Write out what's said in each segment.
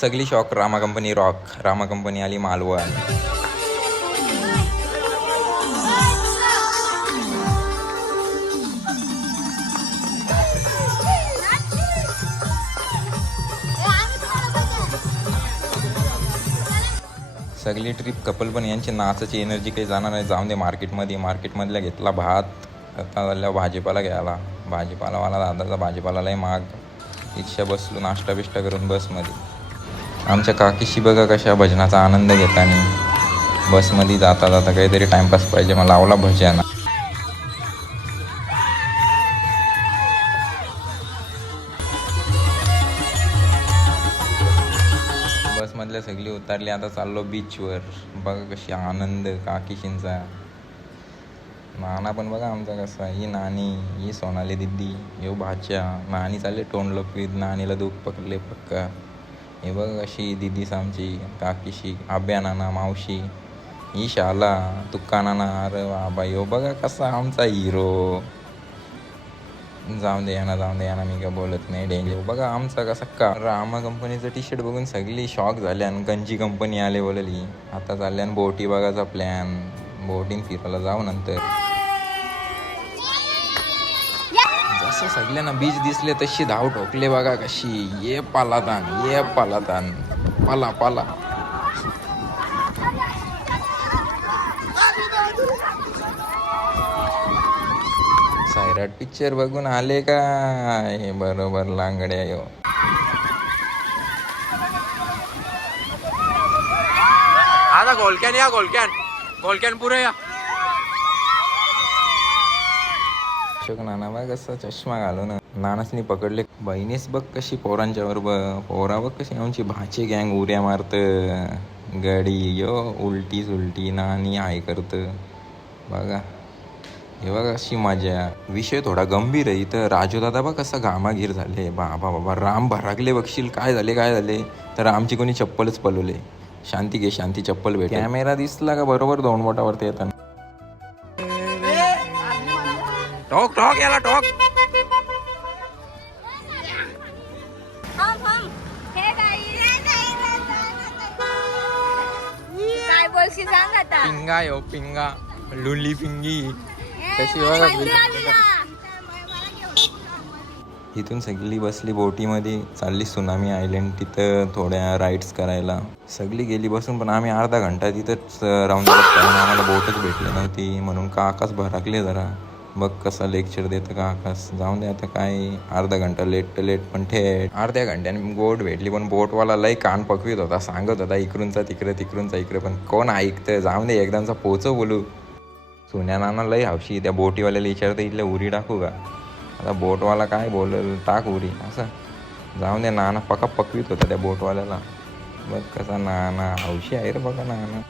सगळी shock Rama company rock. Rama company आली मालवण. सगळी ट्रिप कपल पण यांची नाचाची एनर्जी काही जाणार नाही. जाऊन दे मार्केटमधल्या घेतला भात. आता झाल्या भाजीपाला घ्यायला. भाजीपालावाला दादाचा भाजीपालालाही माग. रिक्षा बसलो नाश्ता बिष्टा करून बसमध्ये. आमच्या काकीशी बघा कशा भजनाचा आनंद घेताना बसमध्ये जाता जाता काहीतरी टाईमपास पाहिजे. मला लावला भजन. बसमधल्या सगळी उतरली. आता चाललो बीचवर. बघा कशी आनंद काकीशींचा. नाना पण बघा आमचा कसा. ही नानी, ही सोनाली दिदी, यो भाच्या. नानी चालले तोंड लपवीत. नानीला दुःख पकडले पक्का. हे बघा कशी दिदीस आमची काकीशी. आब्या नाना, मावशी, ही शाला, तुक्का नाना. अरे बाबा यो बघा कसा आमचा हिरो. जाऊन दे यांना मी काय बोलत नाही. डेंजर बघा आमचा कसा का. रामा कंपनीचं टी शर्ट बघून सगळी शॉक झाली. आणि गंजी कंपनी आले बोलली. आता चालल्यान बोटी बघायचा प्लॅन. बोटीन फिरायला जाऊ नंतर. जसं सगळ्यांना बीच दिसले तशी धाव ठोकले बघा कशी. ये पालातान पाला. सायराट पिक्चर बघून आले का. हे बरोबर लांगड्या यो. आता गोलक्यान पुरे या. नाना बघ कसा चष्मा घालून. नानासनी पकडले. बहिणीस बघ कशी पोरांच्यावर. पोरा बघ कशी आमची भाची गँग उड्या मारत. गडी यो उलटी नानी हाय करत. बघा हे बघा अशी मजा. विषय थोडा गंभीर आहे. इथं राजू दादा बघ कसा घामागीर झाले. बाबा राम भरागले बघशील. काय झाले तर आमची कोणी चप्पलच पलवले. शांती चप्पल भेट. कॅमेरा दिसला का बरोबर 2 बोटावरती येताना. टॉक याला टॉक. काय बोलशी सांग आता. पिंगा लुली पिंगी कशी बघा. इथून सगळी बसली बोटीमध्ये. चालली सुनामी आयलंड. तिथं थोड्या राईड्स करायला सगळी गेली बसून. पण आम्ही अर्धा घंटा तिथंच राहून कारण आम्हाला बोटच भेटली नव्हती. म्हणून का आकाश भराकले जरा. बघ कसा लेक्चर देतं का आकाश. जाऊन दे आता काय. अर्धा घंटा लेट पण थेट. अर्ध्या घंट्याने बोट भेटली. पण बोटवाला लय कान पकवीत होता. सांगत होता इकडूनचा तिकडे. पण कोण ऐकतं. जाऊन दे एकदाचा पोचव बोलू. सोन्या नाना लय हवशी. त्या बोटीवाल्याला विचारतं इथल्या उरी टाकू का. आता बोटवाला काय बोलल. टाक उरी असं. जाऊन दे नाना पकवीत होता त्या बोटवाल्याला. बघ कसा नाना हौशी आहे रे बघा नाना.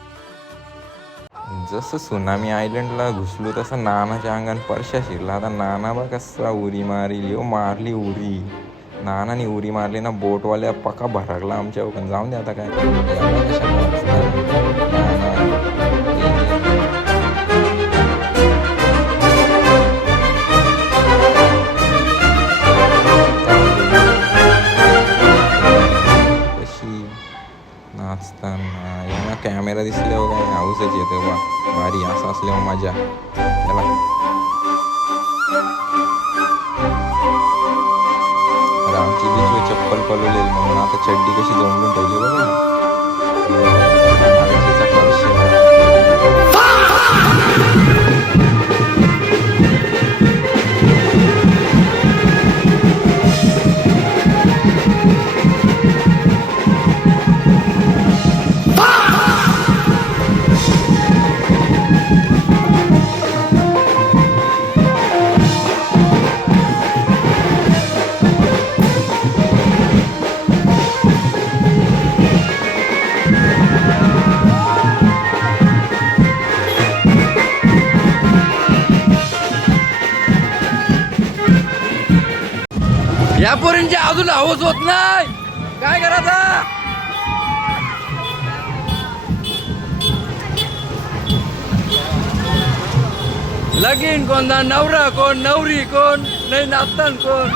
जसं सुनामी आयलंडला घुसलो तसं नानाच्या अंगात परशा शिरला. आता नाना बघ कसा उरी मारली. मारली उरी. नानानी उरी मारली ना. बोटवाल्या पका भरागला आमच्या. जाऊन दे आता काय. नाचताना यांना कॅमेरा दिसल्यावर काय हाऊसच येतं बा. भारी असं असल्यावर मजा. त्याला आमची बीचवर चप्पल पलवलेली म्हणून आता चड्डी कशी जमलून ठेवली बघा. या पोरींच्या अजून हौस होत नाही. काय करायचं. लगीन कोणता नवरा कोण नवरी कोण नाही नाचतान कोण.